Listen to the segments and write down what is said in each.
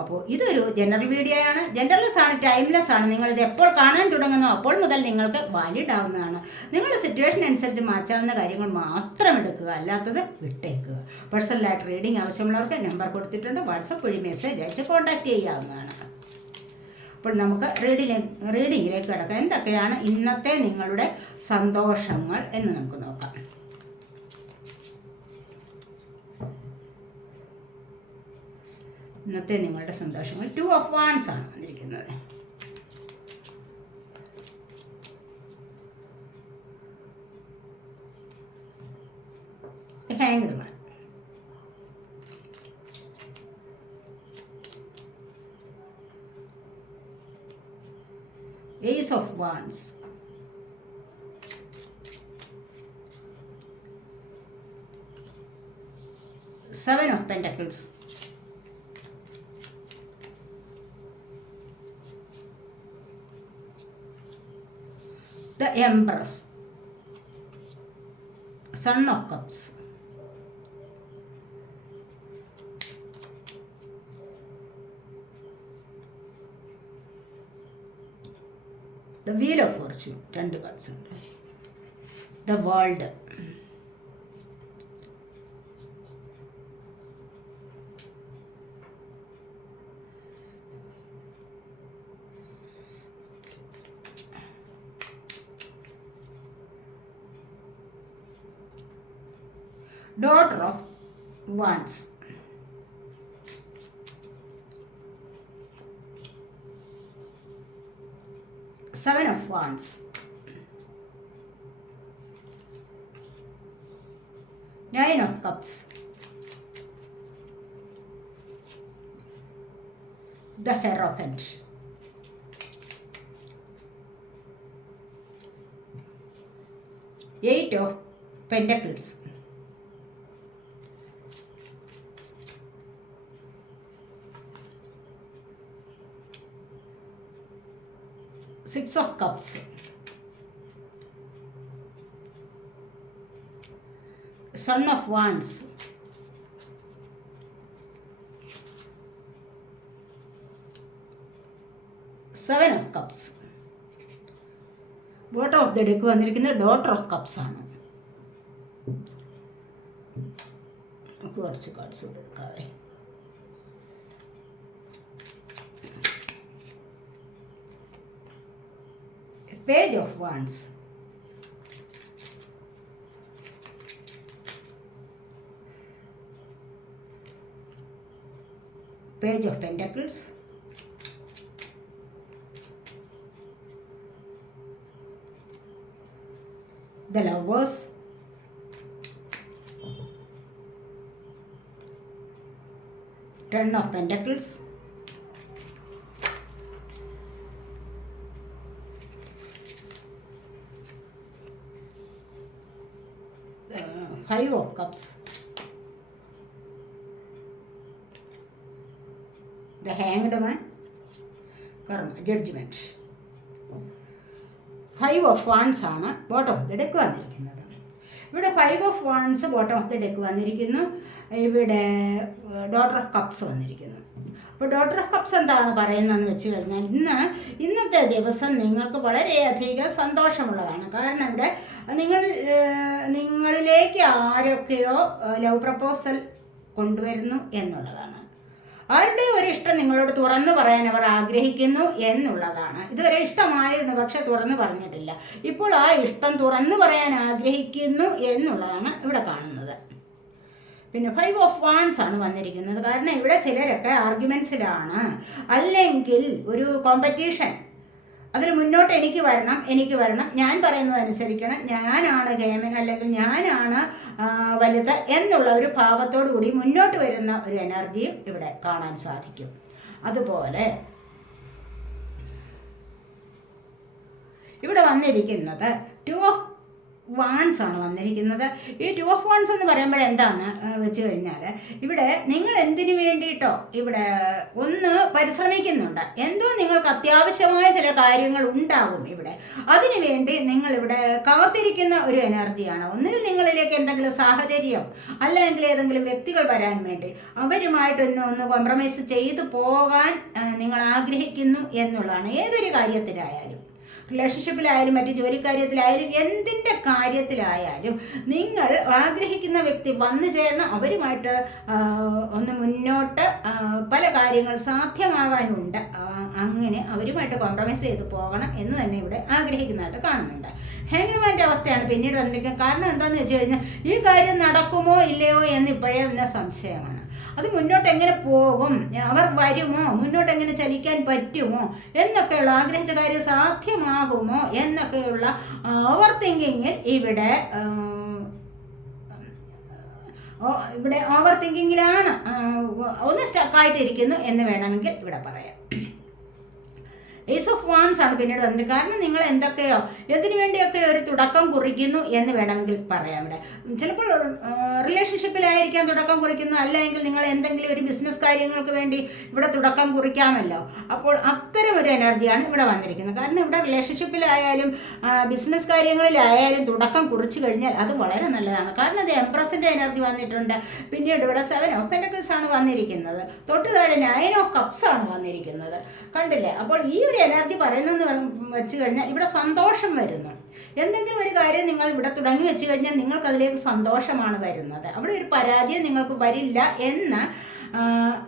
അപ്പോൾ ഇതൊരു general video ആണ്. ജനറൽസ് ആണ് ടൈംലെസ് ആണ്. നിങ്ങളിത് എപ്പോൾ കാണാൻ തുടങ്ങുന്നോ അപ്പോൾ മുതൽ നിങ്ങൾക്ക് വാലിഡ് ആവുന്നതാണ് നിങ്ങളുടെ സിറ്റുവേഷൻ അനുസരിച്ച് മാറ്റാവുന്ന കാര്യങ്ങൾ മാത്രം എടുക്കുക അല്ലാത്തത് വിട്ടേക്കുക. പേഴ്സണലായിട്ട് റീഡിംഗ് ആവശ്യമുള്ളവർക്ക് നമ്പർ കൊടുത്തിട്ടുണ്ട്. വാട്സപ്പ് വഴി മെസ്സേജ് അയച്ച് കോൺടാക്റ്റ് ചെയ്യാവുന്നതാണ്. അപ്പോൾ നമുക്ക് റീഡിങ് റീഡിങ്ങിലേക്ക് കിടക്കാം. എന്തൊക്കെയാണ് ഇന്നത്തെ നിങ്ങളുടെ സന്തോഷങ്ങൾ എന്ന് നമുക്ക് നോക്കാം. ഇന്നത്തെ നിങ്ങളുടെ സന്തോഷങ്ങൾ ടു ഓഫ് വാൻസ് ആണ് വന്നിരിക്കുന്നത്. Hanged of wands seven of pentacles the Empress, Son of Cups, the Wheel of Fortune, രണ്ട് കാർഡ്സ് ഉണ്ട് the world Daughter of wands. Seven of wands. Nine of cups. The Hierophant. Eight of Pentacles. Six of Cups. Son of Wands. Seven of cups bottom of the deck വന്നിരിക്കുന്നത് daughter of cups ആണ് നമുക്ക് കുറച്ച് cards കൊടുക്കാവേ of page of pentacles. The lovers. Ten of pentacles judgment. Five of wands ആണ് bottom of the deck വന്നിരിക്കുന്നത്. ഇവിടെ five of wands bottom of the deck വന്നിരിക്കുന്നു. ഇവിടെ ഡോട്ടർ ഓഫ് കപ്സ് വന്നിരിക്കുന്നു. അപ്പോൾ ഡോട്ടർ ഓഫ് കപ്സ് എന്താണ് പറയുന്നതെന്ന് വെച്ച് കഴിഞ്ഞാൽ ഇന്ന് ഇന്നത്തെ ദിവസം നിങ്ങൾക്ക് വളരെയധികം സന്തോഷമുള്ളതാണ്. കാരണം ഇവിടെ നിങ്ങൾ നിങ്ങളിലേക്ക് ആരൊക്കെയോ ലവ് പ്രപ്പോസൽ കൊണ്ടുവരുന്നു എന്നുള്ളതാണ്. ആരുടെ ഒരു ഇഷ്ടം നിങ്ങളോട് തുറന്നു പറയാൻ അവർ ആഗ്രഹിക്കുന്നു എന്നുള്ളതാണ്. ഇതുവരെ ഇഷ്ടമായിരുന്നു പക്ഷെ തുറന്നു പറഞ്ഞിട്ടില്ല. ഇപ്പോൾ ആ ഇഷ്ടം തുറന്നു പറയാൻ ആഗ്രഹിക്കുന്നു എന്നുള്ളതാണ് ഇവിടെ കാണുന്നത്. പിന്നെ ഫൈവ് ഓഫ് വാൺസ് ആണ് വന്നിരിക്കുന്നത്. കാരണം ഇവിടെ ചിലരൊക്കെ ആർഗ്യുമെൻസിലാണ് അല്ലെങ്കിൽ ഒരു കോമ്പറ്റീഷൻ അതിൽ മുന്നോട്ട് എനിക്ക് വരണം എനിക്ക് വരണം. ഞാൻ പറയുന്നത് അനുസരിക്കണം. ഞാനാണ് ഗേമൻ അല്ലെങ്കിൽ ഞാനാണ് വലുത് എന്നുള്ള ഒരു ഭാവത്തോടു കൂടി മുന്നോട്ട് വരുന്ന ഒരു എനർജിയും ഇവിടെ കാണാൻ സാധിക്കും. അതുപോലെ ഇവിടെ വന്നിരിക്കുന്നത് ടു ഓഫ് വാൺസ് ആണ് വന്നിരിക്കുന്നത്. ഈ ടു ഓഫ് വാൺസ് എന്ന് പറയുമ്പോൾ എന്താണ്? വെച്ച് കഴിഞ്ഞാൽ ഇവിടെ നിങ്ങൾ എന്തിനു വേണ്ടിയിട്ടോ ഇവിടെ ഒന്ന് പരിശ്രമിക്കുന്നുണ്ട്. എന്തോ നിങ്ങൾക്ക് അത്യാവശ്യമായ ചില കാര്യങ്ങൾ ഉണ്ടാകും ഇവിടെ. അതിനു വേണ്ടി നിങ്ങളിവിടെ കാത്തിരിക്കുന്ന ഒരു എനർജിയാണ് ഒന്നിൽ നിങ്ങളിലേക്ക് എന്തെങ്കിലും സാഹചര്യം അല്ലെങ്കിൽ ഏതെങ്കിലും വ്യക്തികൾ വരാൻ വേണ്ടി അവരുമായിട്ട് ഒന്ന് ഒന്ന് കോംപ്രമൈസ് ചെയ്തു പോകാൻ നിങ്ങൾ ആഗ്രഹിക്കുന്നു എന്നുള്ളതാണ്. ഏതൊരു കാര്യത്തിലായാലും റിലേഷൻഷിപ്പിലായാലും മറ്റു ജോലിക്കാര്യത്തിലായാലും എന്തിന്റെ കാര്യത്തിലായാലും നിങ്ങൾ ആഗ്രഹിക്കുന്ന വ്യക്തി വന്നു ചേരണം അവരുമായിട്ട് ഒന്ന് മുന്നോട്ട് പല കാര്യങ്ങൾ സാധ്യമാകാനുണ്ട്. അങ്ങനെ അവരുമായിട്ട് കോംപ്രമൈസ് ചെയ്ത് പോകണം എന്ന് തന്നെ ഇവിടെ ആഗ്രഹിക്കുന്നതായിട്ട് കാണുന്നുണ്ട്. ഹാങ്മാന്റെ അവസ്ഥയാണ് പിന്നീട് തന്നിരിക്കുന്നത് കാരണം എന്താണെന്ന് വെച്ച് കഴിഞ്ഞാൽ ഈ കാര്യം നടക്കുമോ ഇല്ലയോ എന്ന് ഇപ്പോഴേ തന്നെ സംശയമാണ്. അത് മുന്നോട്ട് എങ്ങനെ പോകും? അവർ വരുമോ? മുന്നോട്ട് എങ്ങനെ ചലിക്കാൻ പറ്റുമോ? എന്നൊക്കെയുള്ള ആഗ്രഹിച്ച കാര്യം സാധ്യമാകുമോ? എന്നൊക്കെയുള്ള ഓവർ തിങ്കിങ്ങിൽ ഇവിടെ ഇവിടെ ഓവർ തിങ്കിങ്ങിലാണ് ഒന്ന് സ്റ്റക്കായിട്ടിരിക്കുന്നു എന്ന് വേണമെങ്കിൽ ഇവിടെ പറയാം. ഏസ് ഓഫ് വാൻസ് ആണ് പിന്നീട് വന്നത് കാരണം നിങ്ങൾ എന്തൊക്കെയോ എന്തിനു വേണ്ടിയൊക്കെ ഒരു തുടക്കം കുറിക്കുന്നു എന്ന് വേണമെങ്കിൽ പറയാം ഇവിടെ. ചിലപ്പോൾ റിലേഷൻഷിപ്പിലായിരിക്കാം തുടക്കം കുറിക്കുന്നത്. അല്ലെങ്കിൽ നിങ്ങൾ എന്തെങ്കിലും ഒരു ബിസിനസ് കാര്യങ്ങൾക്ക് വേണ്ടി ഇവിടെ തുടക്കം കുറിക്കാമല്ലോ. അപ്പോൾ അത്തരം ഒരു എനർജിയാണ് ഇവിടെ വന്നിരിക്കുന്നത്. കാരണം ഇവിടെ റിലേഷൻഷിപ്പിലായാലും ബിസിനസ് കാര്യങ്ങളിലായാലും തുടക്കം കുറിച്ചു കഴിഞ്ഞാൽ അത് വളരെ നല്ലതാണ്. കാരണം അത് എംപ്രസിന്റെ എനർജി വന്നിട്ടുണ്ട്. പിന്നീട് ഇവിടെ സെവൻ ഓഫ് പെൻഡക്കിൾസ് ആണ് വന്നിരിക്കുന്നത്. തൊട്ടു താഴെ നയൻ ഓഫ് കപ്സ് ആണ് വന്നിരിക്കുന്നത്. കണ്ടില്ലേ? അപ്പോൾ ഈ എനർജി പറയുന്നതെന്ന് വെച്ച് കഴിഞ്ഞാൽ ഇവിടെ സന്തോഷം വരുന്നു. എന്തെങ്കിലും ഒരു കാര്യം നിങ്ങൾ ഇവിടെ തുടങ്ങി വെച്ച് കഴിഞ്ഞാൽ നിങ്ങൾക്ക് അതിലേക്ക് സന്തോഷമാണ് വരുന്നത്. അവിടെ ഒരു പരാജയം നിങ്ങൾക്ക് വരില്ല എന്ന്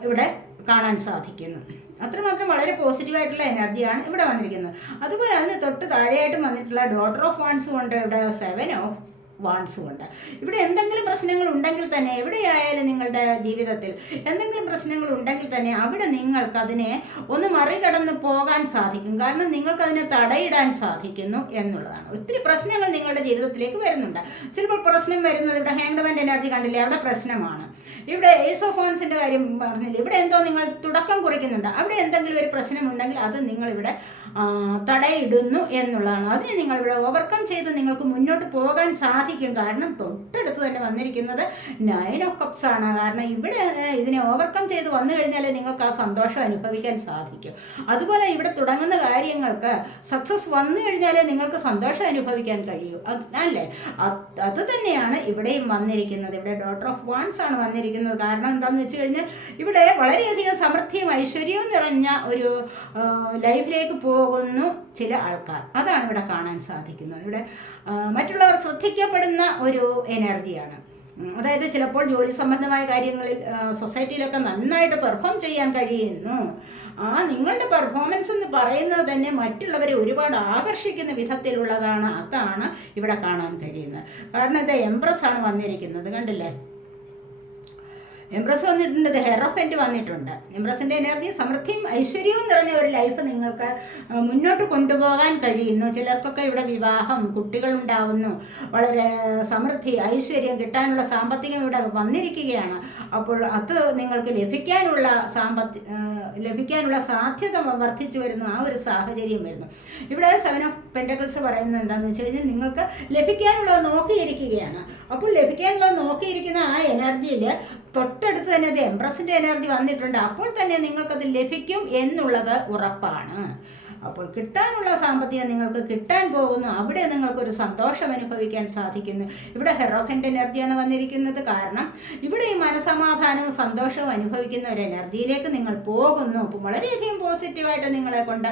ഇവിടെ കാണാൻ സാധിക്കുന്നു. അത്രമാത്രം വളരെ പോസിറ്റീവായിട്ടുള്ള എനർജിയാണ് ഇവിടെ വന്നിരിക്കുന്നത്. അതുപോലെ അതിന് തൊട്ട് താഴെയായിട്ട് വന്നിട്ടുള്ള ഡോട്ടർ ഓഫ് വാൺസ് കൊണ്ട് ഇവിടെ സെവൻ ഓഫ് വാൺസും ഉണ്ട് ഇവിടെ എന്തെങ്കിലും പ്രശ്നങ്ങൾ ഉണ്ടെങ്കിൽ തന്നെ എവിടെയായാലും നിങ്ങളുടെ ജീവിതത്തിൽ എന്തെങ്കിലും പ്രശ്നങ്ങൾ ഉണ്ടെങ്കിൽ തന്നെ അവിടെ നിങ്ങൾക്ക് അതിനെ ഒന്ന് മറികടന്ന് പോകാൻ സാധിക്കും. കാരണം നിങ്ങൾക്ക് അതിനെ തടയിടാൻ സാധിക്കുന്നു എന്നുള്ളതാണ്. ഒത്തിരി പ്രശ്നങ്ങൾ നിങ്ങളുടെ ജീവിതത്തിലേക്ക് വരുന്നുണ്ട്. ചിലപ്പോൾ പ്രശ്നം വരുന്നത് ഇവിടെ ഹാങ്ഡ്മെന്റ് എനർജി കണ്ടില്ലേ? അവിടെ പ്രശ്നമാണ്. ഇവിടെ ഏസോഫോൺസിന്റെ ഫോൺസിന്റെ കാര്യം പറഞ്ഞില്ല? ഇവിടെ എന്തോ നിങ്ങൾ തുടക്കം കുറിക്കുന്നുണ്ട്. അവിടെ എന്തെങ്കിലും ഒരു പ്രശ്നമുണ്ടെങ്കിൽ അത് നിങ്ങളിവിടെ തടയിടുന്നു എന്നുള്ളതാണ്. അതിനെ നിങ്ങളിവിടെ ഓവർകം ചെയ്ത് നിങ്ങൾക്ക് മുന്നോട്ട് പോകാൻ സാധിക്കും. കാരണം തൊട്ടടുത്ത് തന്നെ വന്നിരിക്കുന്നത് നയൻ ഓഫ് കപ്സ് ആണ്. കാരണം ഇവിടെ ഇതിനെ ഓവർകം ചെയ്ത് വന്നു കഴിഞ്ഞാൽ നിങ്ങൾക്ക് ആ സന്തോഷം അനുഭവിക്കാൻ സാധിക്കും. അതുപോലെ ഇവിടെ തുടങ്ങുന്ന കാര്യങ്ങൾക്ക് സക്സസ് വന്നു കഴിഞ്ഞാലേ നിങ്ങൾക്ക് സന്തോഷം അനുഭവിക്കാൻ കഴിയും. അല്ലേ? അത് തന്നെയാണ് ഇവിടെയും വന്നിരിക്കുന്നത്. ഇവിടെ ഡോട്ടർ ഓഫ് വാൺസ് ആണ് വന്നിരിക്കുന്നത്. കാരണം എന്താണെന്ന് വെച്ച് കഴിഞ്ഞാൽ ഇവിടെ വളരെയധികം സമൃദ്ധിയും ഐശ്വര്യവും നിറഞ്ഞ ഒരു ലൈഫിലേക്ക് പോകും പോകുന്നു ചില ആൾക്കാർ. അതാണ് ഇവിടെ കാണാൻ സാധിക്കുന്നത്. ഇവിടെ മറ്റുള്ളവർ ശ്രദ്ധിക്കപ്പെടുന്ന ഒരു എനർജിയാണ്. അതായത് ചിലപ്പോൾ ജോലി സംബന്ധമായ കാര്യങ്ങളിൽ സൊസൈറ്റിയിലൊക്കെ നന്നായിട്ട് പെർഫോം ചെയ്യാൻ കഴിയുന്നു. ആ നിങ്ങളുടെ പെർഫോമൻസ് എന്ന് പറയുന്നത് തന്നെ മറ്റുള്ളവരെ ഒരുപാട് ആകർഷിക്കുന്ന വിധത്തിലുള്ളതാണ്. അതാണ് ഇവിടെ കാണാൻ കഴിയുന്നത്. കാരണം ഇത് എംപ്രസ് ആണ് വന്നിരിക്കുന്നത്. കണ്ടില്ലേ? എംപ്രസ് വന്നിട്ടുണ്ട് ഹെറോഫെന്റ് വന്നിട്ടുണ്ട്. എംപ്രസിന്റെ എനർജി സമൃദ്ധിയും ഐശ്വര്യവും നിറഞ്ഞ ഒരു ലൈഫ് നിങ്ങൾക്ക് മുന്നോട്ട് കൊണ്ടുപോകാൻ കഴിയുന്നു. ചിലർക്കൊക്കെ ഇവിടെ വിവാഹം കുട്ടികളുണ്ടാവുന്നു. വളരെ സമൃദ്ധി ഐശ്വര്യം കിട്ടാനുള്ള സാമ്പത്തികം ഇവിടെ വന്നിരിക്കുകയാണ്. അപ്പോൾ അത് നിങ്ങൾക്ക് ലഭിക്കാനുള്ള സാമ്പത്തി ലഭിക്കാനുള്ള സാധ്യത വർദ്ധിച്ചു വരുന്നു. ആ ഒരു സാഹചര്യം വരുന്നു. ഇവിടെ സെവൻ ഓഫ് പെന്റക്കിൾസ് പറയുന്നത് എന്താണെന്ന് വെച്ച് കഴിഞ്ഞാൽ നിങ്ങൾക്ക് ലഭിക്കാനുള്ളത് നോക്കിയിരിക്കുകയാണ്. അപ്പോൾ ലഭിക്കാനുള്ളത് നോക്കിയിരിക്കുന്ന ആ എനർജിയിൽ തൊട്ടടുത്ത് തന്നെ അത് എംപ്രസിന്റെ എനർജി വന്നിട്ടുണ്ട്. അപ്പോൾ തന്നെ നിങ്ങൾക്കത് ലഭിക്കും എന്നുള്ളത് ഉറപ്പാണ്. അപ്പോൾ കിട്ടാനുള്ള സാമ്പത്തികം നിങ്ങൾക്ക് കിട്ടാൻ പോകുന്നു. അവിടെ നിങ്ങൾക്കൊരു സന്തോഷം അനുഭവിക്കാൻ സാധിക്കുന്നു. ഇവിടെ ഹെറോഹന്റെ എനർജിയാണ് വന്നിരിക്കുന്നത്. കാരണം ഇവിടെ ഈ മനസമാധാനവും സന്തോഷവും അനുഭവിക്കുന്ന ഒരു എനർജിയിലേക്ക് നിങ്ങൾ പോകുന്നു. വളരെയധികം പോസിറ്റീവായിട്ട് നിങ്ങളെ കൊണ്ട്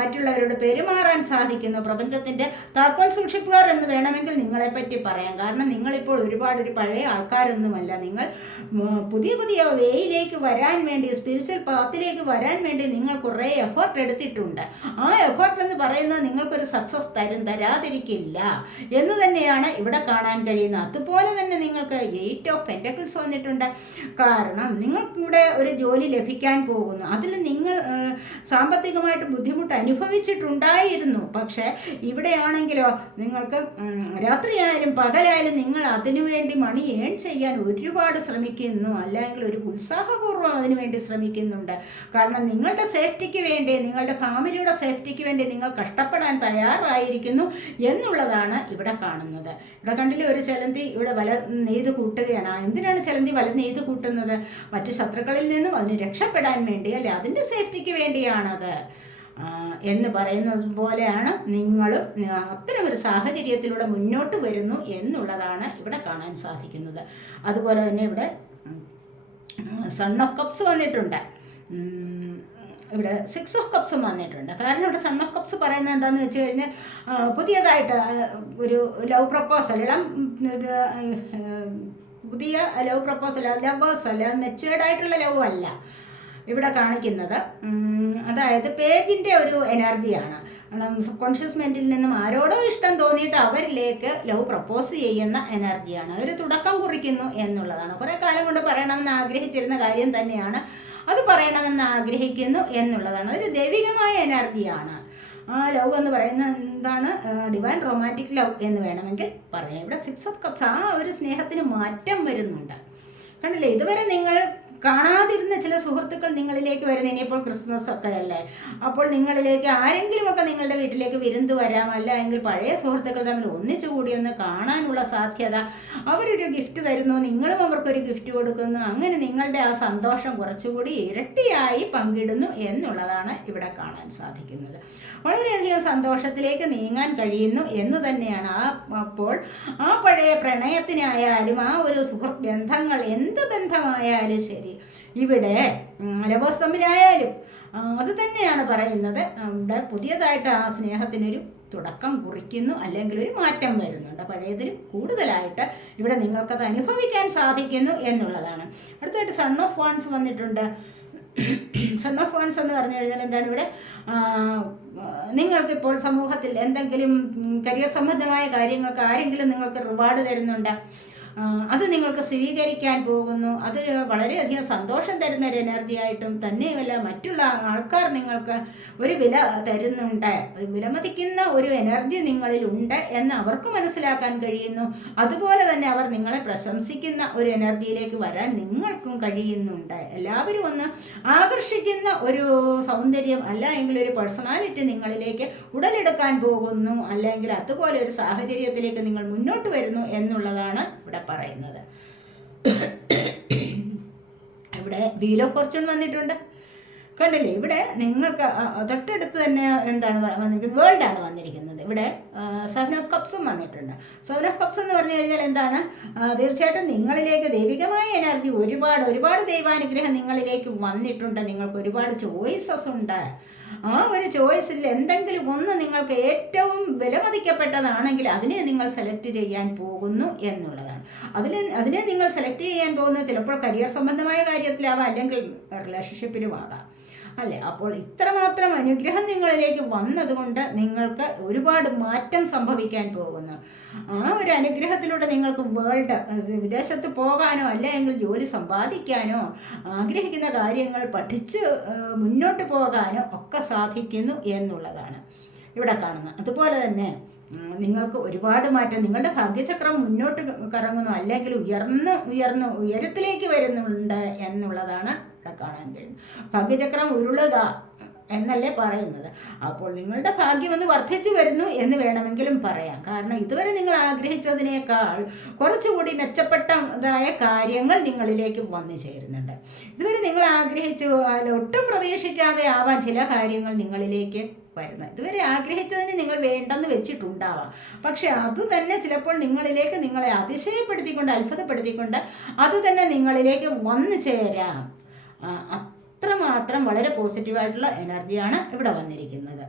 മറ്റുള്ളവരോട് പെരുമാറാൻ സാധിക്കുന്നു. പ്രപഞ്ചത്തിന്റെ താക്കോൽ സൂക്ഷിപ്പുകാർ എന്ന് വേണമെങ്കിൽ നിങ്ങളെപ്പറ്റി പറയാം. കാരണം നിങ്ങളിപ്പോൾ ഒരുപാട് ഒരു പഴയ ആൾക്കാരൊന്നുമല്ല. നിങ്ങൾ പുതിയ പുതിയ വേയിലേക്ക് വരാൻ വേണ്ടി സ്പിരിച്വൽ പാത്തിലേക്ക് വരാൻ വേണ്ടി നിങ്ങൾ കുറേ എഫേർട്ട് എടുത്തിട്ടുണ്ട്. ആ എഫേർട്ട് എന്ന് പറയുന്നത് നിങ്ങൾക്കൊരു സക്സസ് തരും തരാതിരിക്കില്ല എന്ന് തന്നെയാണ് ഇവിടെ കാണാൻ കഴിയുന്നത്. അതുപോലെ തന്നെ നിങ്ങൾക്ക് എയ്റ്റ് ഓഫ് പെന്റക്കിൾസ് വന്നിട്ടുണ്ട്. കാരണം നിങ്ങൾക്കിവിടെ ഒരു ജോലി ലഭിക്കാൻ പോകുന്നു. അതിൽ നിങ്ങൾ സാമ്പത്തികമായിട്ട് ബുദ്ധിമുട്ട് അനുഭവിച്ചിട്ടുണ്ടായിരുന്നു. പക്ഷേ ഇവിടെയാണെങ്കിലോ നിങ്ങൾക്ക് രാത്രിയായാലും പകലായാലും നിങ്ങൾ അതിനുവേണ്ടി മണി ഏൺ ചെയ്യാൻ ഒരുപാട് ശ്രമിക്കുന്നു. അല്ലെങ്കിൽ ഒരു ഉത്സാഹപൂർവം അതിനുവേണ്ടി ശ്രമിക്കുന്നുണ്ട്. കാരണം നിങ്ങളുടെ സേഫ്റ്റിക്ക് വേണ്ടി നിങ്ങളുടെ ഫാമിലിയുടെ നിങ്ങളുടെ സേഫ്റ്റിക്ക് വേണ്ടി നിങ്ങൾ കഷ്ടപ്പെടാൻ തയ്യാറായിരിക്കുന്നു എന്നുള്ളതാണ് ഇവിടെ കാണുന്നത്. ഇവിടെ കണ്ടില്ലേ ഒരു ചലന്തി ഇവിടെ വല നെയ്ത് കൂട്ടുകയാണ്. എന്തിനാണ് ചലന്തി വല നെയ്ത് കൂട്ടുന്നത്? മറ്റു ശത്രുക്കളിൽ നിന്നും അതിന് രക്ഷപ്പെടാൻ വേണ്ടി അല്ലെ? അതിന്റെ സേഫ്റ്റിക്ക് വേണ്ടിയാണത്. എന്ന് പറയുന്നത് പോലെയാണ് നിങ്ങളും അത്തരം ഒരു സാഹചര്യത്തിലൂടെ മുന്നോട്ട് വരുന്നു എന്നുള്ളതാണ് ഇവിടെ കാണാൻ സാധിക്കുന്നത്. അതുപോലെ തന്നെ ഇവിടെ സൺ ഓഫ് കപ്സ് വന്നിട്ടുണ്ട്. ഇവിടെ സിക്സ് ഓഫ് കപ്സും വന്നിട്ടുണ്ട്. കാരണം ഇവിടെ സൺ ഓഫ് കപ്സ് പറയുന്നത് എന്താണെന്ന് വെച്ച് കഴിഞ്ഞാൽ പുതിയതായിട്ട് ഒരു ലവ് പ്രപ്പോസൽ ഇളം പുതിയ ലവ് പ്രപ്പോസൽ ലവേഴ്സ് അല്ല മെച്ചുവേർഡ് ആയിട്ടുള്ള ലവ് അല്ല ഇവിടെ കാണിക്കുന്നത്. അതായത് പേജിന്റെ ഒരു എനർജിയാണ് സബ് കോൺഷ്യസ് മെന്റിൽ നിന്നും ആരോടോ ഇഷ്ടം തോന്നിയിട്ട് അവരിലേക്ക് ലവ് പ്രപ്പോസ് ചെയ്യുന്ന എനർജിയാണ് അതൊരു തുടക്കം കുറിക്കുന്നു എന്നുള്ളതാണ്. കുറേ കാലം കൊണ്ട് പറയണമെന്ന് ആഗ്രഹിച്ചിരുന്ന കാര്യം തന്നെയാണ് അത് പറയണമെന്ന് ആഗ്രഹിക്കുന്നു എന്നുള്ളതാണ്. അതൊരു ദൈവികമായ എനർജിയാണ്. ആ ലവ് എന്ന് പറയുന്ന എന്താണ്? ഡിവൈൻ റൊമാന്റിക് ലവ് എന്ന് വേണമെങ്കിൽ പറയാം. ഇവിടെ സിക്സ് ഓഫ് കപ്സ് ആ ഒരു സ്നേഹത്തിന് മാറ്റം വരുന്നുണ്ട്. കണ്ടില്ലേ? ഇതുവരെ നിങ്ങൾ കാണാതിരുന്ന ചില സുഹൃത്തുക്കൾ നിങ്ങളിലേക്ക് വരുന്ന ഇനിയിപ്പോൾ ക്രിസ്മസ് ഒക്കെ അല്ലേ? അപ്പോൾ നിങ്ങളിലേക്ക് ആരെങ്കിലുമൊക്കെ നിങ്ങളുടെ വീട്ടിലേക്ക് വിരുന്ന് വരാം. അല്ല എങ്കിൽ പഴയ സുഹൃത്തുക്കൾ തമ്മിൽ ഒന്നിച്ചു കൂടി ഒന്ന് കാണാനുള്ള സാധ്യത അവരൊരു ഗിഫ്റ്റ് തരുന്നു. നിങ്ങളും അവർക്കൊരു ഗിഫ്റ്റ് കൊടുക്കുന്നു. അങ്ങനെ നിങ്ങളുടെ ആ സന്തോഷം കുറച്ചുകൂടി ഇരട്ടിയായി പങ്കിടുന്നു എന്നുള്ളതാണ് ഇവിടെ കാണാൻ സാധിക്കുന്നത്. വളരെയധികം സന്തോഷത്തിലേക്ക് നീങ്ങാൻ കഴിയുന്നു എന്ന് തന്നെയാണ്. ആ അപ്പോൾ ആ പഴയ പ്രണയത്തിനായാലും ആ ഒരു സുഹൃത്ത് ബന്ധങ്ങൾ എന്ത് ബന്ധമായാലും ശരി ഇവിടെ രവോസ്തമ്പിനായാലും അത് തന്നെയാണ് പറയുന്നത്. ഇവിടെ പുതിയതായിട്ട് ആ സ്നേഹത്തിനൊരു തുടക്കം കുറിക്കുന്നു അല്ലെങ്കിൽ ഒരു മാറ്റം വരുന്നുണ്ട്. പഴയതിലും കൂടുതലായിട്ട് ഇവിടെ നിങ്ങൾക്കത് അനുഭവിക്കാൻ സാധിക്കുന്നു എന്നുള്ളതാണ്. അടുത്തായിട്ട് സൺ ഓഫ് വാൺസ് വന്നിട്ടുണ്ട്. സൺ ഓഫ് വാൺസ് എന്ന് പറഞ്ഞു കഴിഞ്ഞാൽ എന്താണ് ഇവിടെ? നിങ്ങൾക്കിപ്പോൾ സമൂഹത്തിൽ എന്തെങ്കിലും കരിയർ സംബന്ധമായ കാര്യങ്ങൾക്ക് ആരെങ്കിലും നിങ്ങൾക്ക് റിവാർഡ് തരുന്നുണ്ട്. അത് നിങ്ങൾക്ക് സ്വീകരിക്കാൻ പോകുന്നു. അതൊരു വളരെയധികം സന്തോഷം തരുന്ന ഒരു എനർജി ആയിട്ടും തന്നെയുമല്ല മറ്റുള്ള ആൾക്കാർ നിങ്ങൾക്ക് ഒരു വില തരുന്നുണ്ട്. വിലമതിക്കുന്ന ഒരു എനർജി നിങ്ങളിൽ ഉണ്ട് എന്ന് അവർക്ക് മനസ്സിലാക്കാൻ കഴിയുന്നു. അതുപോലെ തന്നെ അവർ നിങ്ങളെ പ്രശംസിക്കുന്ന ഒരു എനർജിയിലേക്ക് വരാൻ നിങ്ങൾക്കും കഴിയുന്നുണ്ട്. എല്ലാവരും ഒന്ന് ആകർഷിക്കുന്ന ഒരു സൗന്ദര്യം അല്ല എങ്കിൽ ഒരു പേഴ്സണാലിറ്റി നിങ്ങളിലേക്ക് ഉടലെടുക്കാൻ പോകുന്നു. അല്ലെങ്കിൽ അതുപോലെ ഒരു സാഹചര്യത്തിലേക്ക് നിങ്ങൾ മുന്നോട്ട് വരുന്നു എന്നുള്ളതാണ് ഇവിടെ പറയുന്നത്. ഇവിടെ ഓഫ് ഫോർച്യൂൺ വന്നിട്ടുണ്ട്. കണ്ടില്ലേ? ഇവിടെ നിങ്ങൾക്ക് തൊട്ടടുത്ത് തന്നെ എന്താണ് വന്നിരിക്കുന്നത്? വേൾഡാണ് വന്നിരിക്കുന്നത്. ഇവിടെ സെവൻ ഓഫ് കപ്സും വന്നിട്ടുണ്ട്. സെവൻ ഓഫ് കപ്സ് എന്ന് പറഞ്ഞു കഴിഞ്ഞാൽ എന്താണ്? തീർച്ചയായിട്ടും നിങ്ങളിലേക്ക് ദൈവികമായ എനർജി ഒരുപാട് ഒരുപാട് ദൈവാനുഗ്രഹം നിങ്ങളിലേക്ക് വന്നിട്ടുണ്ട്. നിങ്ങൾക്ക് ഒരുപാട് ചോയ്സസ് ഉണ്ട്. ആ ഒരു ചോയ്സിൽ എന്തെങ്കിലും ഒന്ന് നിങ്ങൾക്ക് ഏറ്റവും വിലമതിക്കപ്പെട്ടതാണെങ്കിൽ അതിനെ നിങ്ങൾ സെലക്ട് ചെയ്യാൻ പോകുന്നു എന്നുള്ളതാണ്. അതിൽ അതിനെ നിങ്ങൾ സെലക്ട് ചെയ്യാൻ പോകുന്നത് ചിലപ്പോൾ കരിയർ സംബന്ധമായ കാര്യത്തിലാവാം അല്ലെങ്കിൽ റിലേഷൻഷിപ്പിലും ആകാം. അല്ലേ? അപ്പോൾ ഇത്രമാത്രം അനുഗ്രഹം നിങ്ങളിലേക്ക് വന്നതുകൊണ്ട് നിങ്ങൾക്ക് ഒരുപാട് മാറ്റം സംഭവിക്കാൻ പോകുന്നു. ആ ഒരു അനുഗ്രഹത്തിലൂടെ നിങ്ങൾക്ക് വേൾഡ് വിദേശത്ത് പോകാനോ അല്ലെങ്കിൽ ജോലി സമ്പാദിക്കാനോ ആഗ്രഹിക്കുന്ന കാര്യങ്ങൾ പഠിച്ച് മുന്നോട്ട് പോകാനോ ഒക്കെ സാധിക്കുന്നു എന്നുള്ളതാണ് ഇവിടെ കാണുന്നത്. അതുപോലെ തന്നെ നിങ്ങൾക്ക് ഒരുപാട് മാറ്റം നിങ്ങളുടെ ഭാഗ്യചക്രം മുന്നോട്ട് കറങ്ങുന്നു അല്ലെങ്കിൽ ഉയർന്ന് ഉയർന്ന് ഉയരത്തിലേക്ക് വരുന്നുണ്ട് എന്നുള്ളതാണ് ഇവിടെ കാണാൻ കഴിയും ഭാഗ്യചക്രം ഉരുളുക എന്നല്ലേ പറയുന്നത്. അപ്പോൾ നിങ്ങളുടെ ഭാഗ്യം ഒന്ന് വർദ്ധിച്ചു വരുന്നു എന്ന് വേണമെങ്കിലും പറയാം. കാരണം ഇതുവരെ നിങ്ങൾ ആഗ്രഹിച്ചതിനേക്കാൾ കുറച്ചുകൂടി മെച്ചപ്പെട്ടതായ കാര്യങ്ങൾ നിങ്ങളിലേക്ക് വന്നു ചേരുന്നുണ്ട്. ഇതുവരെ നിങ്ങൾ ആഗ്രഹിച്ചു ഒട്ടും പ്രതീക്ഷിക്കാതെ ആവാൻ ചില കാര്യങ്ങൾ നിങ്ങളിലേക്ക് വരുന്നത്. ഇതുവരെ ആഗ്രഹിച്ചതിന് നിങ്ങൾ വേണ്ടെന്ന് വെച്ചിട്ടുണ്ടാവാം. പക്ഷെ അത് തന്നെ ചിലപ്പോൾ നിങ്ങളിലേക്ക് നിങ്ങളെ അതിശയപ്പെടുത്തിക്കൊണ്ട് അത്ഭുതപ്പെടുത്തിക്കൊണ്ട് അത് തന്നെ നിങ്ങളിലേക്ക് വന്നു ചേരാം. അത്രമാത്രം വളരെ പോസിറ്റീവായിട്ടുള്ള എനർജിയാണ് ഇവിടെ വന്നിരിക്കുന്നത്.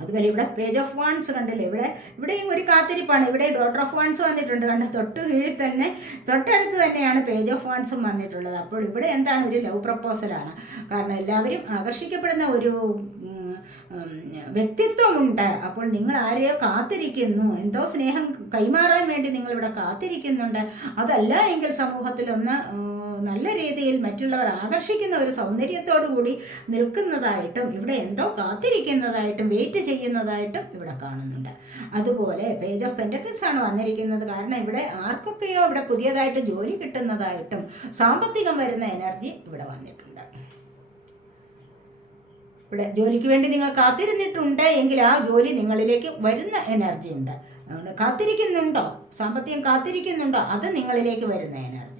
അതുപോലെ ഇവിടെ പേജ് ഓഫ് വാൺസ് കണ്ടില്ലേ? ഇവിടെ ഇവിടെയും ഒരു കാത്തിരിപ്പാണ്. ഇവിടെ ഡോട്ടർ ഓഫ് വാൺസ് വന്നിട്ടുണ്ട്. കണ്ട്? തൊട്ട് കീഴിൽ തന്നെ തൊട്ടടുത്ത് തന്നെയാണ് പേജ് ഓഫ് വാൺസും വന്നിട്ടുള്ളത്. അപ്പോൾ ഇവിടെ എന്താണ് ഒരു ലവ് പ്രപ്പോസലാണ് കാരണം എല്ലാവരും ആകർഷിക്കപ്പെടുന്ന ഒരു വ്യക്തിത്വമുണ്ട്. അപ്പോൾ നിങ്ങൾ ആരെയോ കാത്തിരിക്കുന്നു. എന്തോ സ്നേഹം കൈമാറാൻ വേണ്ടി നിങ്ങളിവിടെ കാത്തിരിക്കുന്നുണ്ട്. അതല്ല എങ്കിൽ സമൂഹത്തിലൊന്ന് നല്ല രീതിയിൽ മറ്റുള്ളവർ ആകർഷിക്കുന്ന ഒരു സൗന്ദര്യത്തോടു കൂടി നിൽക്കുന്നതായിട്ടും ഇവിടെ എന്തോ കാത്തിരിക്കുന്നതായിട്ടും വെയിറ്റ് ചെയ്യുന്നതായിട്ടും ഇവിടെ കാണുന്നുണ്ട്. അതുപോലെ പേജ് ഓഫ് പെന്റക്കിൾസ് ആണ് വന്നിരിക്കുന്നത്. കാരണം ഇവിടെ ആർക്കൊക്കെയോ ഇവിടെ പുതിയതായിട്ട് ജോലി കിട്ടുന്നതായിട്ടും സാമ്പത്തികം വരുന്ന എനർജി ഇവിടെ വന്നിട്ടുണ്ട്. ഇവിടെ ജോലിക്ക് വേണ്ടി നിങ്ങൾ കാത്തിരുന്നിട്ടുണ്ട് എങ്കിൽ ആ ജോലി നിങ്ങളിലേക്ക് വരുന്ന എനർജി ഉണ്ട്. കാത്തിരിക്കുന്നുണ്ടോ? സാമ്പത്തികം കാത്തിരിക്കുന്നുണ്ടോ? അത് നിങ്ങളിലേക്ക് വരുന്ന എനർജി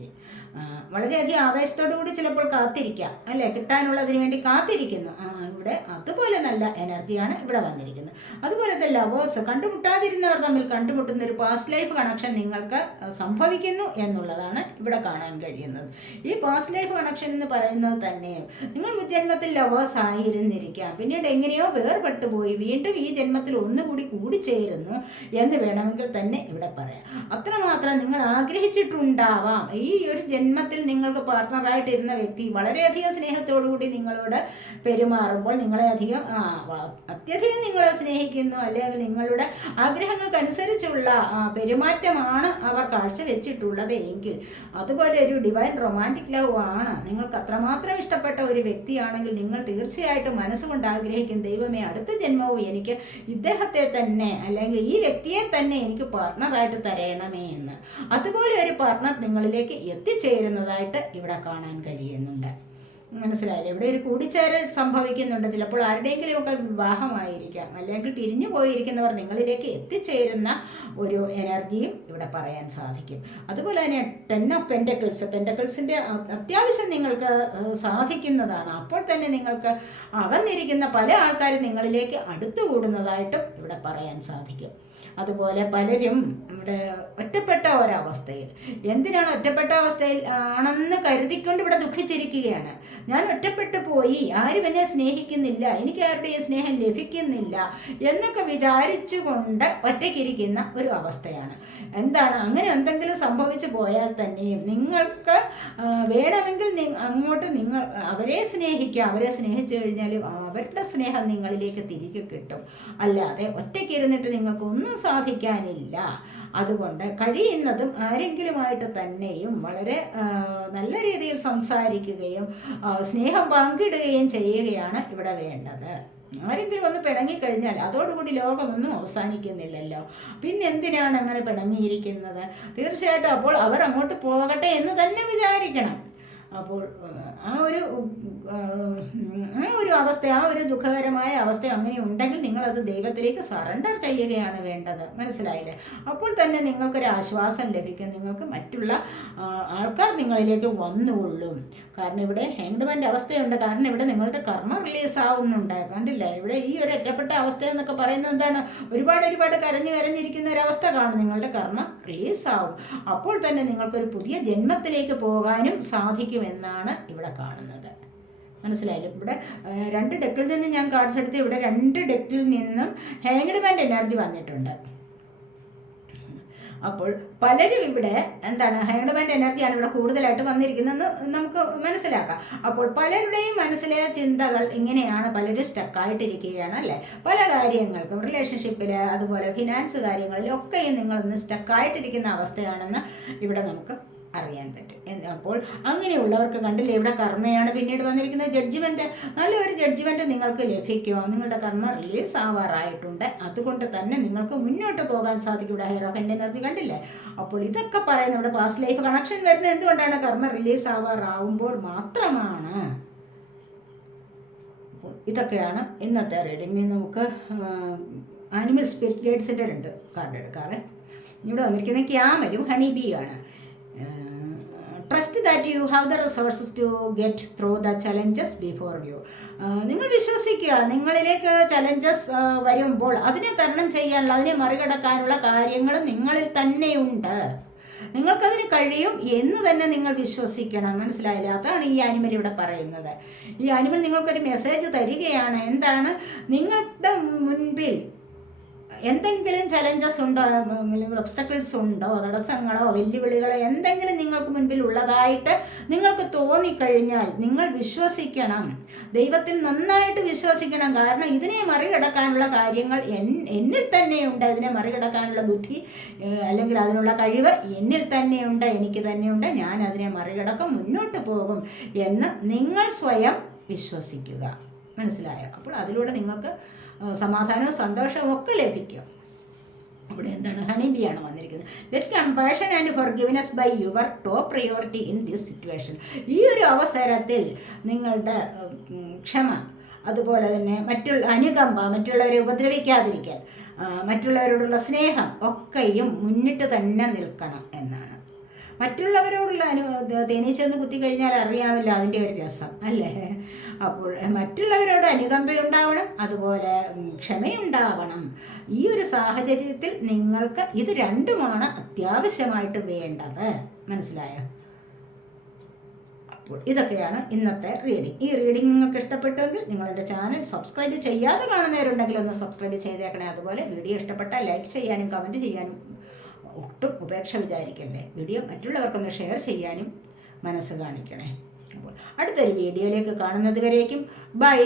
വളരെയധികം ആവേശത്തോടു കൂടി ചിലപ്പോൾ കാത്തിരിക്കാം അല്ലേ? കിട്ടാനുള്ളതിന് വേണ്ടി കാത്തിരിക്കുന്നു. ആ, ഇവിടെ അതുപോലെ നല്ല എനർജിയാണ് ഇവിടെ വന്നിരിക്കുന്നത്. അതുപോലെ തന്നെ ലവേഴ്സ് കണ്ടുമുട്ടാതിരുന്നവർ തമ്മിൽ കണ്ടുമുട്ടുന്ന ഒരു പാസ്റ്റ് ലൈഫ് കണക്ഷൻ നിങ്ങൾക്ക് സംഭവിക്കുന്നു എന്നുള്ളതാണ് ഇവിടെ കാണാൻ കഴിയുന്നത്. ഈ പാസ്റ്റ് ലൈഫ് കണക്ഷൻ എന്ന് പറയുന്നത് തന്നെ നിങ്ങൾ ജന്മത്തിൽ ലവേഴ്സ് ആയിരുന്നിരിക്കാം. പിന്നീട് എങ്ങനെയോ വേർപെട്ടു പോയി വീണ്ടും ഈ ജന്മത്തിൽ ഒന്നുകൂടി കൂടിച്ചേരുന്നു എന്ന് വേണമെങ്കിൽ തന്നെ ഇവിടെ പറയാം. അത്രമാത്രം നിങ്ങൾ ആഗ്രഹിച്ചിട്ടുണ്ടാവാം. ഈ ഒരു ജന്മത്തിൽ നിങ്ങൾക്ക് പാർട്ട്ണറായിട്ട് ഇരുന്ന വ്യക്തി വളരെയധികം സ്നേഹത്തോടു കൂടി നിങ്ങളോട് പെരുമാറുമ്പോൾ നിങ്ങളെ അധികം അത്യധികം നിങ്ങളെ സ്നേഹിക്കുന്നു. അല്ലെങ്കിൽ നിങ്ങളുടെ ആഗ്രഹങ്ങൾക്കനുസരിച്ചുള്ള പെരുമാറ്റമാണ് അവർ കാഴ്ചവെച്ചിട്ടുള്ളത് എങ്കിൽ അതുപോലെ ഒരു ഡിവൈൻ റൊമാന്റിക് ലവ് ആണ്. നിങ്ങൾക്ക് അത്രമാത്രം ഇഷ്ടപ്പെട്ട ഒരു വ്യക്തിയാണെങ്കിൽ നിങ്ങൾ തീർച്ചയായിട്ടും മനസ്സുകൊണ്ട് ആഗ്രഹിക്കും ദൈവമേ അടുത്ത ജന്മവും എനിക്ക് ഇദ്ദേഹത്തെ തന്നെ അല്ലെങ്കിൽ ഈ വ്യക്തിയെ തന്നെ എനിക്ക് പാർട്ട്ണറായിട്ട് തരണമേ എന്ന്. അതുപോലെ ഒരു പാർട്ട്ണർ നിങ്ങളിലേക്ക് എത്തിച്ചേരുന്നതായിട്ട് ഇവിടെ കാണാൻ കഴിയുന്നുണ്ട്. മനസ്സിലായില്ലേ? ഇവിടെ ഒരു കൂടിച്ചേരൽ സംഭവിക്കുന്നുണ്ട്. ചിലപ്പോൾ ആരുടെയെങ്കിലും ഒക്കെ വിവാഹമായിരിക്കാം. അല്ലെങ്കിൽ പിരിഞ്ഞു പോയിരിക്കുന്നവർ നിങ്ങളിലേക്ക് എത്തിച്ചേരുന്ന ഒരു എനർജിയും ഇവിടെ പറയാൻ സാധിക്കും. അതുപോലെ തന്നെ ടെൻ ഓഫ് പെന്റക്കിൾസ് പെന്റക്കിൾസിന്റെ അത്യാവശ്യം നിങ്ങൾക്ക് സാധിക്കുന്നതാണ്. അപ്പോൾ തന്നെ നിങ്ങൾക്ക് അകന്നിരിക്കുന്ന പല ആൾക്കാരും നിങ്ങളിലേക്ക് അടുത്തുകൂടുന്നതായിട്ടും ഇവിടെ പറയാൻ സാധിക്കും. അതുപോലെ പലരും ഇവിടെ ഒറ്റപ്പെട്ട ഒരവസ്ഥയിൽ. എന്തിനാണ് ഒറ്റപ്പെട്ട അവസ്ഥയിൽ? ആണെന്ന് കരുതിക്കൊണ്ട് ഇവിടെ ദുഃഖിച്ചിരിക്കുകയാണ്. ഞാൻ ഒറ്റപ്പെട്ടു പോയി ആരും എന്നെ സ്നേഹിക്കുന്നില്ല എനിക്ക് ആരുടെയും സ്നേഹം ലഭിക്കുന്നില്ല എന്നൊക്കെ വിചാരിച്ചുകൊണ്ട് ഒറ്റയ്ക്കിരിക്കുന്ന ഒരു അവസ്ഥയാണ്. എന്താണ്? അങ്ങനെ എന്തെങ്കിലും സംഭവിച്ചു പോയാൽ തന്നെയും നിങ്ങൾക്ക് വേണമെങ്കിൽ അങ്ങോട്ട് നിങ്ങൾ അവരെ സ്നേഹിക്കുക. അവരെ സ്നേഹിച്ചു കഴിഞ്ഞാൽ അവരുടെ സ്നേഹം നിങ്ങളിലേക്ക് തിരികെ കിട്ടും. അല്ലാതെ ഒറ്റയ്ക്ക് ഇരുന്നിട്ട് നിങ്ങൾക്കൊന്നും സാധിക്കാനില്ല. അതുകൊണ്ട് കഴിയുന്നതും ആരെങ്കിലുമായിട്ട് തന്നെയും വളരെ നല്ല രീതിയിൽ സംസാരിക്കുകയും സ്നേഹം പങ്കിടുകയും ചെയ്യുകയാണ് ഇവിടെ വേണ്ടത്. ആരെങ്കിലും ഒന്ന് പിണങ്ങിക്കഴിഞ്ഞാൽ അതോടുകൂടി ലോകമൊന്നും അവസാനിക്കുന്നില്ലല്ലോ. പിന്നെ എന്തിനാണ് അങ്ങനെ പിണങ്ങിയിരിക്കുന്നത്? തീർച്ചയായിട്ടും അപ്പോൾ അവർ അങ്ങോട്ട് പോകട്ടെ എന്ന് തന്നെ വിചാരിക്കണം. അപ്പോൾ ആ ഒരു ആ ഒരു അവസ്ഥ ആ ഒരു ദുഃഖകരമായ അവസ്ഥ അങ്ങനെ ഉണ്ടെങ്കിൽ നിങ്ങളത് ദൈവത്തിലേക്ക് സറണ്ടർ ചെയ്യുകയാണ് വേണ്ടത്. മനസ്സിലായില്ലേ? അപ്പോൾ തന്നെ നിങ്ങൾക്കൊരു ആശ്വാസം ലഭിക്കും. നിങ്ങൾക്ക് മറ്റുള്ള ആൾക്കാർ നിങ്ങളിലേക്ക് വന്നുകൊള്ളും. കാരണം ഇവിടെ ഹെങ്ഡ്മന്റെ അവസ്ഥയുണ്ട്. കാരണം ഇവിടെ നിങ്ങളുടെ കർമ്മ റിലീസ് ആവുന്നുണ്ട്. കണ്ടില്ലേ? ഇവിടെ ഈ ഒരു ഒറ്റപ്പെട്ട അവസ്ഥ എന്നൊക്കെ പറയുന്നത് എന്താണ്? ഒരുപാട് ഒരുപാട് കരഞ്ഞു കരഞ്ഞിരിക്കുന്ന ഒരവസ്ഥ കാണും നിങ്ങളുടെ കർമ്മ റിലീസ് ആവും. അപ്പോൾ തന്നെ നിങ്ങൾക്കൊരു പുതിയ ജന്മത്തിലേക്ക് പോകാനും സാധിക്കുമെന്നാണ് ഇവിടെ കാണുന്നത്. മനസ്സിലായാലും ഇവിടെ രണ്ട് ഡെക്കിൽ നിന്ന് ഞാൻ കാർഡ്സ് എടുത്ത് ഇവിടെ രണ്ട് ഡെക്കിൽ നിന്നും ഹാങ്ഡ് മാന്റെ എനർജി വന്നിട്ടുണ്ട്. അപ്പോൾ പലരും ഇവിടെ എന്താണ് ഹാങ്ഡ്മാന്റെ എനർജിയാണ് ഇവിടെ കൂടുതലായിട്ട് വന്നിരിക്കുന്നതെന്ന് നമുക്ക് മനസ്സിലാക്കാം. അപ്പോൾ പലരുടെയും മനസ്സിലെ ചിന്തകൾ ഇങ്ങനെയാണ് പലരും സ്റ്റക്കായിട്ടിരിക്കുകയാണ് അല്ലേ? പല കാര്യങ്ങൾക്കും റിലേഷൻഷിപ്പിൽ അതുപോലെ ഫിനാൻസ് കാര്യങ്ങളിലൊക്കെയും നിങ്ങളൊന്ന് സ്റ്റക്കായിട്ടിരിക്കുന്ന അവസ്ഥയാണെന്ന് ഇവിടെ നമുക്ക് അറിയാൻ പറ്റും. അപ്പോൾ അങ്ങനെയുള്ളവർക്ക് കണ്ടില്ലേ ഇവിടെ കർമ്മയാണ് പിന്നീട് വന്നിരിക്കുന്നത്. ജഡ്ജ്മെന്റ് നല്ല ഒരു ജഡ്ജ്മെന്റ് നിങ്ങൾക്ക് ലഭിക്കുമോ നിങ്ങളുടെ കർമ്മ റിലീസ് ആവാറായിട്ടുണ്ട്. അതുകൊണ്ട് തന്നെ നിങ്ങൾക്ക് മുന്നോട്ട് പോകാൻ സാധിക്കും. ഇവിടെ ഹെയർ എനർജി കണ്ടില്ലേ? അപ്പോൾ ഇതൊക്കെ പറയുന്നത് നമ്മുടെ പാസ്റ്റ് ലൈഫ് കണക്ഷൻ വരുന്നത് എന്തുകൊണ്ടാണ്? കർമ്മ റിലീസ് ആവാറാവുമ്പോൾ മാത്രമാണ്. ഇതൊക്കെയാണ് ഇന്നത്തെ റീഡിംഗ് നമുക്ക് ആനിമൽ സ്പിരിറ്റ് ഗൈഡ്സിന്റെ രണ്ട് കാർഡ് എടുക്കാവേ. ഇവിടെ വന്നിരിക്കുന്നത് ക്യാമലും ഹണി ബി ആണ് trust that you have the resources to get through the challenges before you നിങ്ങൾ വിശ്വസിക്കുക നിങ്ങളിലേക്ക് ചലഞ്ചസ് വരുമ്പോൾ അതിനെ തരണം ചെയ്യാനുള്ള അതിനെ മറികടക്കാനുള്ള കാര്യങ്ങൾ നിങ്ങളിൽ തന്നെയുണ്ട്. നിങ്ങൾക്കതിന് കഴിയും എന്ന് തന്നെ നിങ്ങൾ വിശ്വസിക്കണം. മനസ്സിലായില്ല? അതാണ് ഈ ആനിമൽ ഇവിടെ പറയുന്നത്. ഈ ആനിമൽ നിങ്ങൾക്കൊരു മെസ്സേജ് തരികയാണ്. എന്താണ്? നിങ്ങളുടെ മുൻപിൽ എന്തെങ്കിലും ചലഞ്ചസ് ഉണ്ടോ? ഒബ്സ്റ്റക്കിൾസ് ഉണ്ടോ? തടസ്സങ്ങളോ വെല്ലുവിളികളോ എന്തെങ്കിലും നിങ്ങൾക്ക് മുൻപിൽ ഉള്ളതായിട്ട് നിങ്ങൾക്ക് തോന്നിക്കഴിഞ്ഞാൽ നിങ്ങൾ വിശ്വസിക്കണം. ദൈവത്തിൽ നന്നായിട്ട് വിശ്വസിക്കണം. കാരണം ഇതിനെ മറികടക്കാനുള്ള കാര്യങ്ങൾ എന്നിൽ തന്നെയുണ്ട്. ഇതിനെ മറികടക്കാനുള്ള ബുദ്ധി അല്ലെങ്കിൽ അതിനുള്ള കഴിവ് എന്നിൽ തന്നെയുണ്ട്. എനിക്ക് തന്നെയുണ്ട്. ഞാൻ അതിനെ മറികടക്കും മുന്നോട്ട് പോകും എന്ന് നിങ്ങൾ സ്വയം വിശ്വസിക്കുക. മനസ്സിലായോ? അപ്പോൾ അതിലൂടെ നിങ്ങൾക്ക് സമാധാനവും സന്തോഷവും ഒക്കെ ലഭിക്കും. ഇവിടെ എന്താണ്? ഹണിബിയാണ് വന്നിരിക്കുന്നത്. Let compassion and forgiveness be your top priority in this situation ഈ ഒരു അവസരത്തിൽ നിങ്ങളുടെ ക്ഷമ അതുപോലെ തന്നെ മറ്റുള്ള അനുകമ്പ മറ്റുള്ളവരെ ഉപദ്രവിക്കാതിരിക്കാൻ മറ്റുള്ളവരോടുള്ള സ്നേഹം ഒക്കെയും മുന്നിട്ട് തന്നെ നിൽക്കണം എന്നാണ്. മറ്റുള്ളവരോടുള്ള അനു തേനീച്ചെന്ന് കുത്തിക്കഴിഞ്ഞാൽ അറിയാമല്ലോ അതിന്റെ ഒരു രസം അല്ലേ? അപ്പോൾ മറ്റുള്ളവരോട് അനുകമ്പയുണ്ടാവണം അതുപോലെ ക്ഷമയുണ്ടാവണം. ഈ ഒരു സാഹചര്യത്തിൽ നിങ്ങൾക്ക് ഇത് രണ്ടുമാണ് അത്യാവശ്യമായിട്ട് വേണ്ടത്. മനസ്സിലായോ? അപ്പോൾ ഇതൊക്കെയാണ് ഇന്നത്തെ റീഡിംഗ് ഈ റീഡിംഗ് നിങ്ങൾക്ക് ഇഷ്ടപ്പെട്ടെങ്കിൽ നിങ്ങളെന്റെ ചാനൽ സബ്സ്ക്രൈബ് ചെയ്യാതെ കാണുന്നവരുണ്ടെങ്കിൽ ഒന്ന് സബ്സ്ക്രൈബ് ചെയ്തേക്കണേ. അതുപോലെ വീഡിയോ ഇഷ്ടപ്പെട്ടാൽ ലൈക്ക് ചെയ്യാനും കമന്റ് ചെയ്യാനും ഒട്ടും ഉപേക്ഷ വിചാരിക്കല്ലേ? വീഡിയോ മറ്റുള്ളവർക്കൊന്ന് ഷെയർ ചെയ്യാനും മനസ്സ് കാണിക്കണേ. അപ്പോൾ അടുത്തൊരു വീഡിയോയിലേക്ക് കാണുന്നത് വരേക്കും ബൈ.